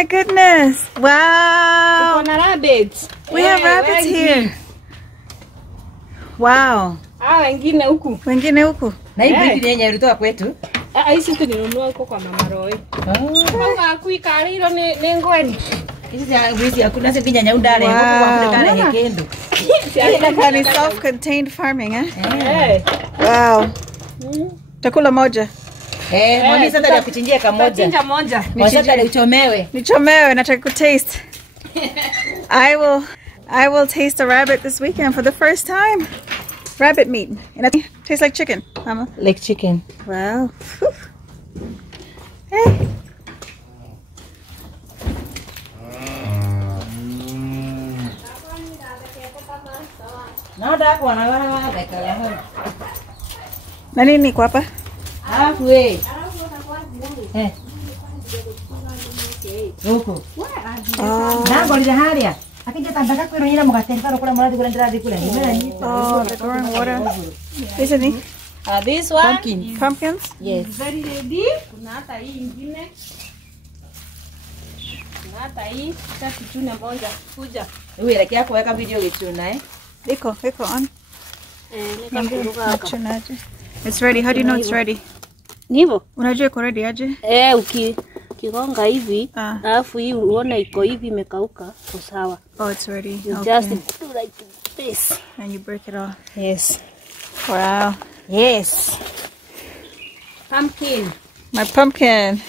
my goodness. Wow. Rabbits. We have rabbits here. Wow. Wengine huku. Wengine huku. Na hii breed yenye ilitoka kwetu. Hizi tulinunua huko kwa Mama Roy. Kama kuikariro ni ngweni. Hizi breed hakuna sisi nyanya undale huko kwa kule hekendo. Ni self-contained farming, eh? Wow. Takula moja. Mami sasa atakuchinjia kamoja. Chinja moja. Sasa nichomewe. Nichomewe, nataka ku taste. I will taste a rabbit this weekend for the first time. Rabbit meat. And it tastes like chicken, Mama. Like chicken. Wow. Hey. Nani kwa hapa? Huko. Nango lijaharia. Akija tandaka kwero nyina mugatenda kula muradi kula ndiradi kula. Oh, the growing water. Isn't it? This one? Pumpkins? Yes. Very ready. Kuna hata hii ingine. Kuna hata hii. Sasa tuchune moja. Kuja. Wewe lakini kuweka video kichuna Iko on. It's ready. How do you know it's ready? Nivo. Unajua iko ready aje? Ukigonga hivi, alafu hii uone iko hivi imekauka, sawa. Oh, it's ready. You just do like this. And you break it off. Yes. Wow. Yes. Pumpkin. My pumpkin.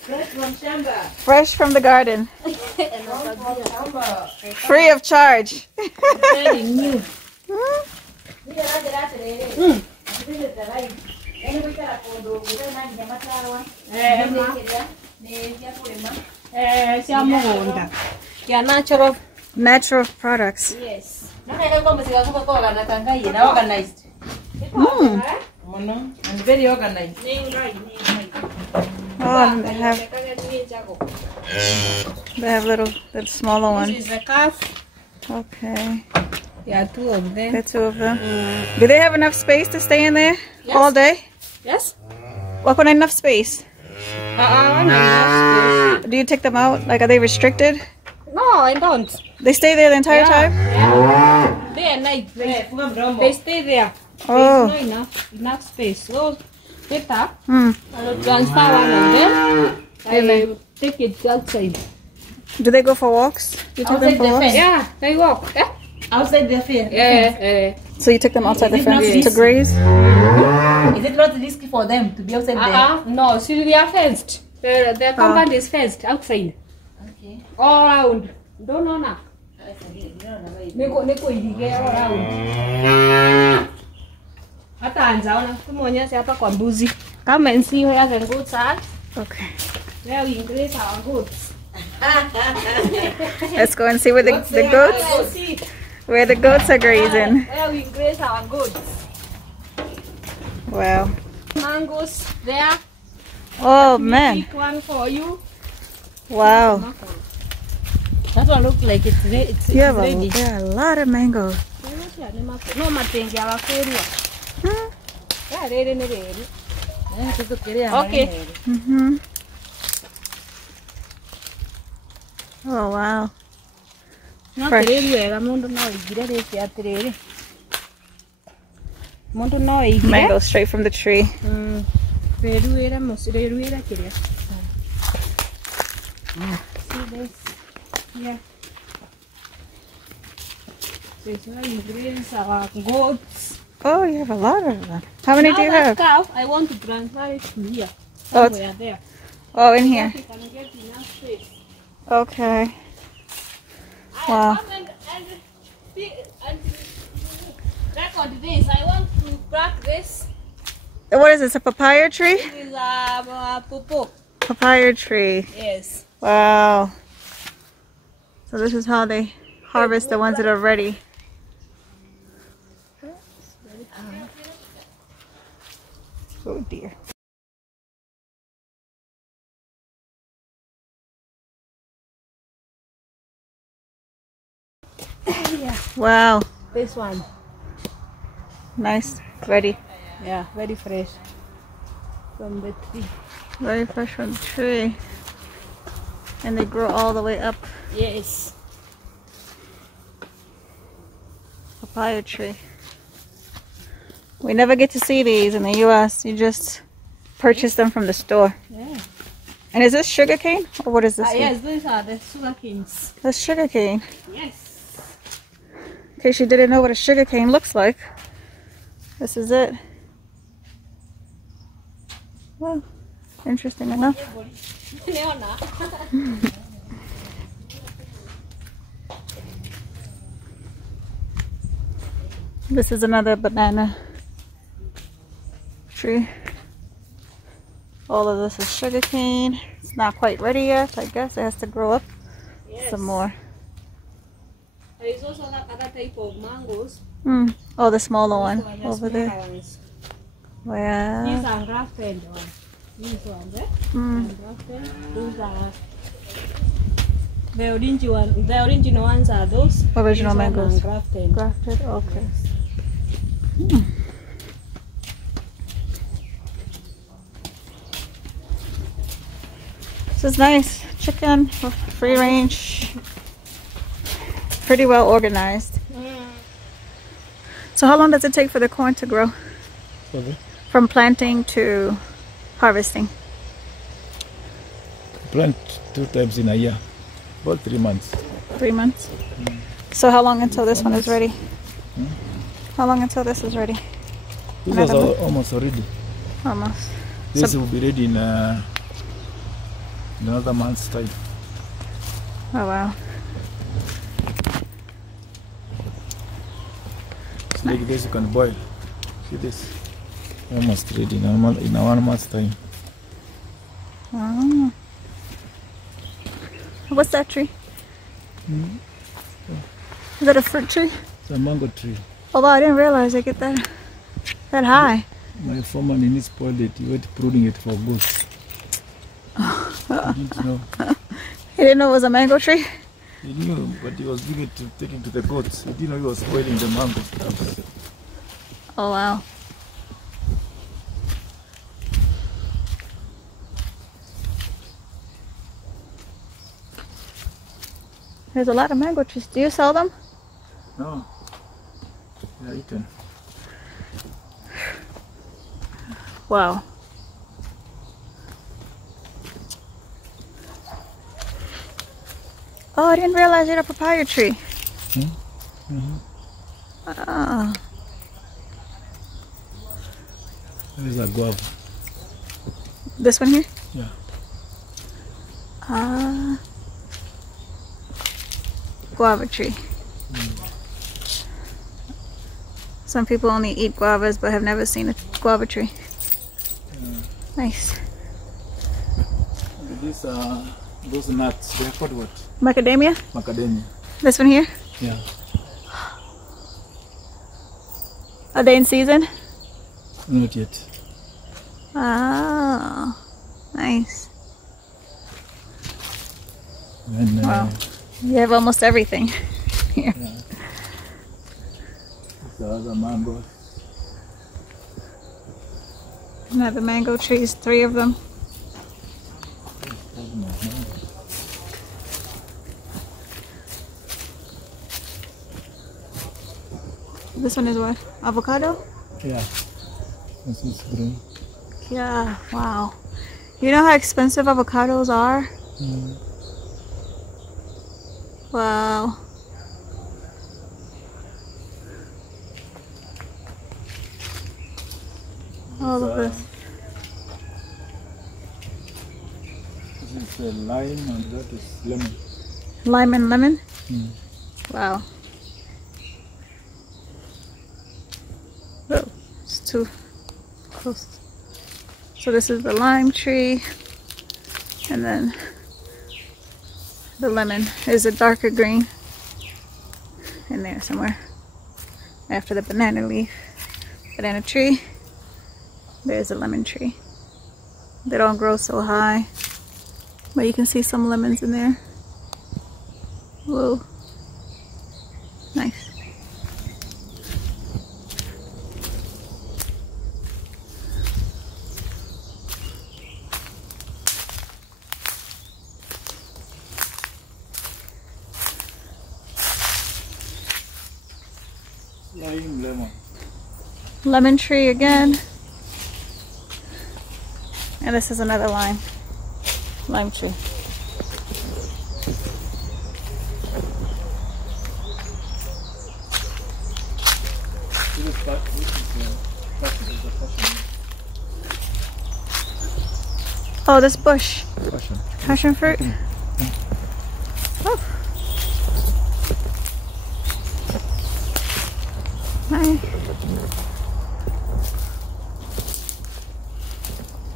Fresh from shamba. Fresh from the garden. Free of charge. Very new. Natural products. Yes. And very organized. Oh, they have little smaller ones. This is a calf. Okay. Yeah, two of them. The two of them. Do they have enough space to stay in there all day? Yes. What when enough space? Enough space. Do you take them out? Like, are they restricted? No, I don't. They stay there the entire time? Yeah. Day and night. They stay there. Oh. There's not enough space. So better. I will transfer one of them. I will take it outside. Do they go for walks? Do you take them for walks? Yeah, they walk. Yeah. Outside the fence. Yeah. So you take them outside the fence to graze? Is it not risky for them to be outside there? No, see, we are fenced. The compound is fenced outside. Okay. All around. Don't know now. Niko ilige all around. Hata anzaona tumuonyeshe hapa kwa mbuzi. Come and see where the goats are. Okay. Where we graze our goats. Let's go and see where the goats. Where the goats are grazing. Where we graze our goats. Wow. Mangoes there. Oh man. Pick one for you. Wow. That one looks like it's ready. There are a lot of mangoes. No matengi abakurwa. Yeah, ready. Okay. Oh wow. Fresh. Mango straight from the tree. See this? Yeah. This is where you graze our goats. Oh, you have a lot of them. How many do you have? Cow, I want to transfer it to here. Oh, Somewhere there. Oh, in here. You can get enough space. Okay. Wow. And record this. I want to crack this. What is this? A papaya tree? This is a popo. Papaya tree. Yes. Wow. So this is how they harvest the ones that are ready. Oh dear. Yeah. Wow. This one. Nice. Ready. Yeah, very fresh from the tree. Very fresh from the tree. And they grow all the way up. Yes. Papaya tree. We never get to see these in the U.S. You just purchase them from the store. Yeah. And is this sugar cane? Or what is this? Yes, these are the sugar canes. That's sugar cane. Yes. In case you didn't know what a sugar cane looks like. This is it. Well, interesting enough. This is another banana tree. All of this is sugar cane. It's not quite ready yet. I guess it has to grow up some more. There is also another type of mangoes. Oh, the smaller one Those are over the there. smaller ones. Wow. These are grafted ones. These ones, eh? Grafted. Those are the original one. The original ones are those. Original These ones mangoes. are grafted. Grafted, okay. This is nice. Chicken, free range, pretty well organized. So how long does it take for the corn to grow? Okay. From planting to harvesting? Plant 2 times in a year, about 3 months. 3 months? So how long until this one is ready? How long until this is ready? This Another was month? almost already. Almost. This So- will be ready in another month's time. Oh wow. It's like this you can boil. See this? Almost ready in a 1 month's time. Oh. What's that tree? Is that a fruit tree? It's a mango tree. Oh wow, I didn't realize they get that high. My former nini spoiled it. He went pruning it for goats. I didn't know. He didn't know it was a mango tree? He knew, but he was giving it to taking to the goats. He didn't know he was spoiling the mango stuff. Oh wow. There's a lot of mango trees. Do you sell them? No. They are eaten. Wow. Oh, I didn't realize you had a papaya tree. Oh. There's a guava. This one here? Yeah. Guava tree. Some people only eat guavas but have never seen a guava tree. Nice. These are those nuts. They are called what? Macadamia? Macadamia. This one here? Yeah. Are they in season? Not yet. Oh, nice. And, Wow. You have almost everything here. Yeah. These are the mangoes. Another mango trees, 3 of them. This one is what? Avocado? Yeah. This is green. Yeah, wow. You know how expensive avocados are? Wow. All of this. This is lime and that is lemon. Lime and lemon? Wow. Oh, it's too close. So this is the lime tree, and then the lemon is a darker green in there somewhere. After the banana leaf, banana tree, there's a lemon tree. They don't grow so high, but you can see some lemons in there. Whoa, nice. Lemon tree again. And this is another lime tree. Oh, this bush. Passion fruit. Oh. Hi.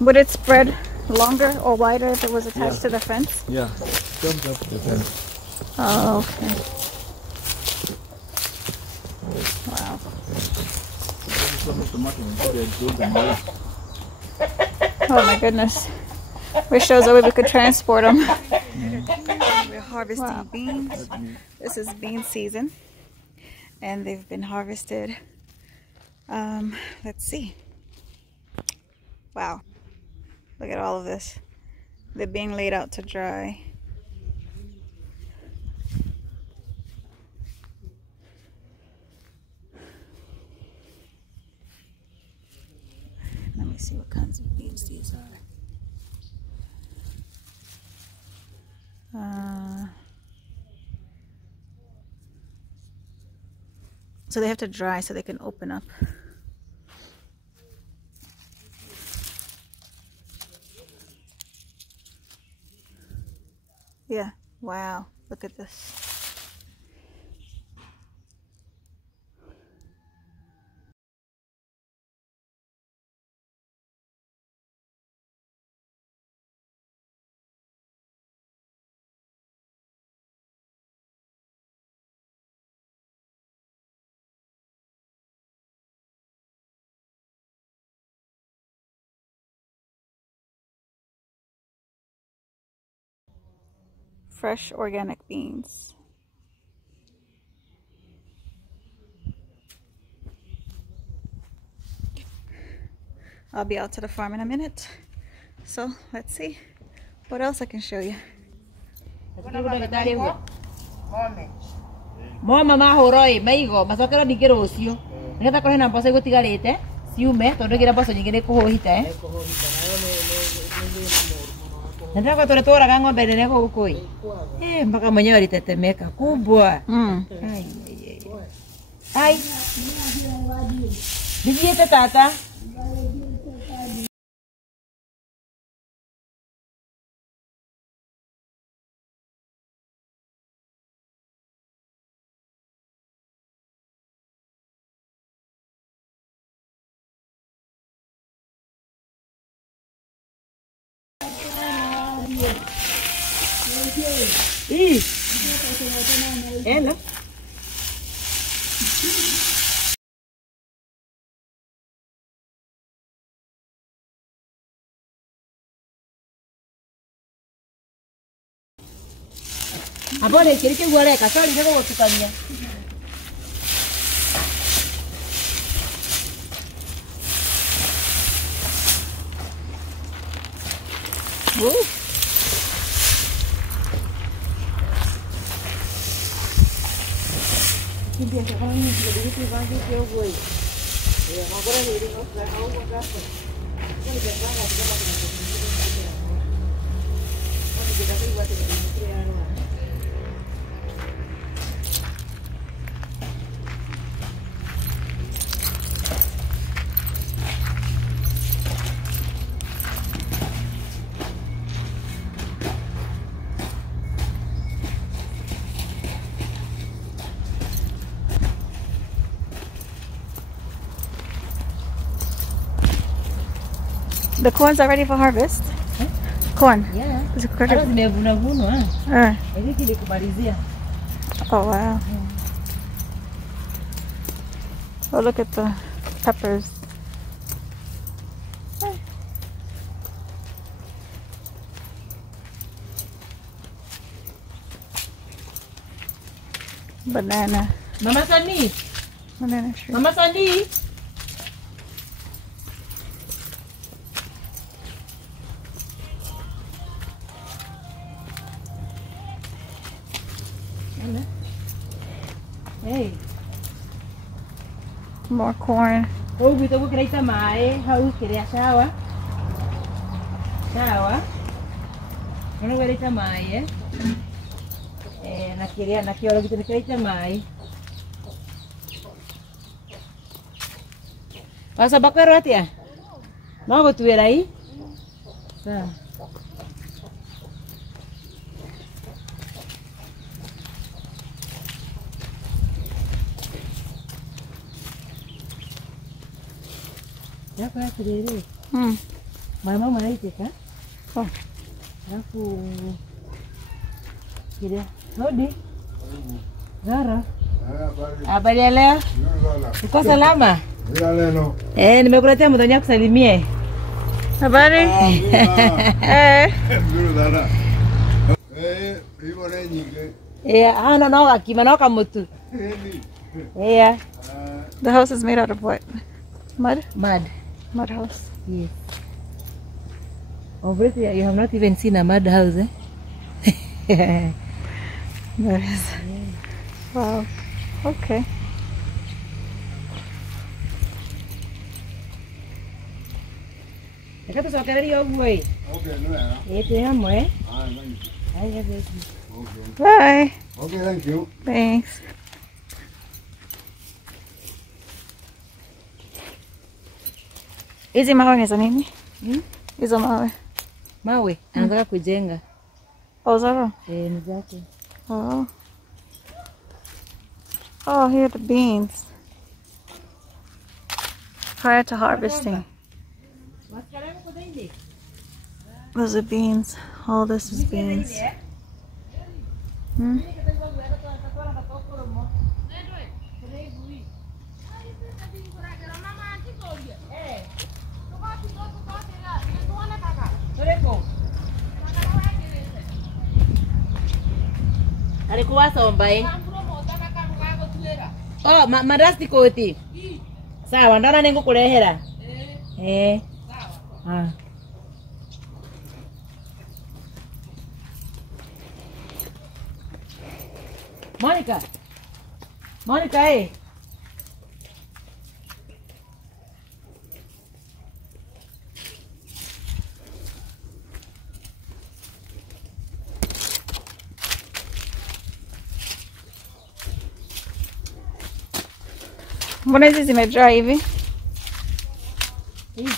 Would it spread longer or wider if it was attached to the fence? Yeah, jumped up the fence. Oh, okay. Wow. Oh my goodness. Wish there was a way we could transport them. We're harvesting beans. This is bean season. And they've been harvested. Let's see. Wow. Look at all of this. They're being laid out to dry. Let me see what kinds of beans these are. So they have to dry so they can open up. Yeah, wow, look at this. Fresh organic beans. I'll be out to the farm in a minute. So let's see what else I can show you. Mama mahoroi maigo macokero ningi rucio nigetha kore na mboco igutigarite ciume tondu ngira mboco nyingi ni kuhuhite Nataka tore turaga ng'ombe nene gukui mpaka mwenyewe alitetemeka kubwa ai Nijiete tata Hello. Abone kiri ke guare ka sori ne go tukania. Woo. Biasa kalau ni juga begitu bagi dia boy. Ya, agora ele não vai ao lugar. Ele já vai lá, já vai para o Tapi dia tak buat ini anu. The corns are ready for harvest. Huh? Corn. Yeah. Is it correct? Ini kile kumalizia. Oh wow. Oh, look at the peppers. Banana. Mama Sani. Banana tree. Mama Sani. Hey. More corn. Oh, we don't get a my house, get a shower. Shower. I don't get a my, and I can't get a my. What's a baccarat? No, go to where I. My mama ate it, huh? Oh. Kira. Hodi. Zara. Habari ya leo? Uko salama? Nimekuletea mtoto kusalimie. Habari? Yeah, no, akima no kamutu. Yeah. The house is made out of what? Mud? Mud. Mud house. Yes. Oh, Brit, you have not even seen a mud house, eh? That is. Wow. Okay. Acá te sacaría güey. Okay, no, yeah. Este amo, eh? Thank you. Bye. Okay, thank you. Thanks. Hizi mawe ni za nini? Hizo mawe. Mawe, anataka kujenga. Oh, zaro. Ni zake. Oh. Oh, here are the beans. Prior to harvesting. Those are beans. All this is beans. Alikuwa somba eh? Oh, madrasti koti. Sawa, ndana nengo kulehera. Sawa. Monica, eh? Mbona hizi zimejaa hivi? Hizi?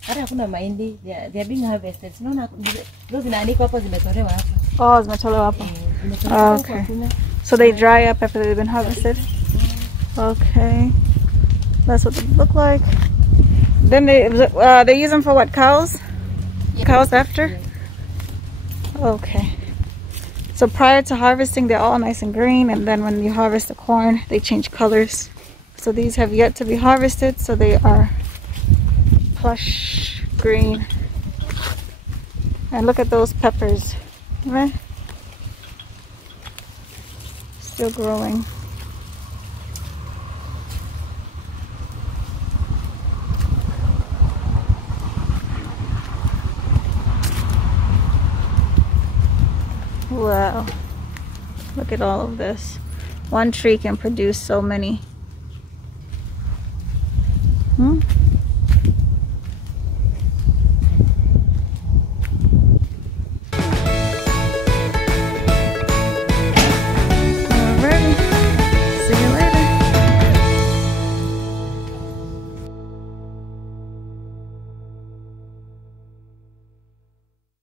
Hata hakuna mahindi. They are being harvested. Unaona hizo zinaanikwa hapo zimetolewa hapa. Oh, zimetolewa hapa. Oh, okay. So they dry up after they've been harvested? Okay. That's what they look like. Then they use them for what, cows? Yeah. Cows after? Yeah. Okay. So prior to harvesting, they're all nice and green, and then when you harvest the corn, they change colors. So these have yet to be harvested, so they are plush green. And look at those peppers, right? Still growing. Wow, look at all of this. One tree can produce so many.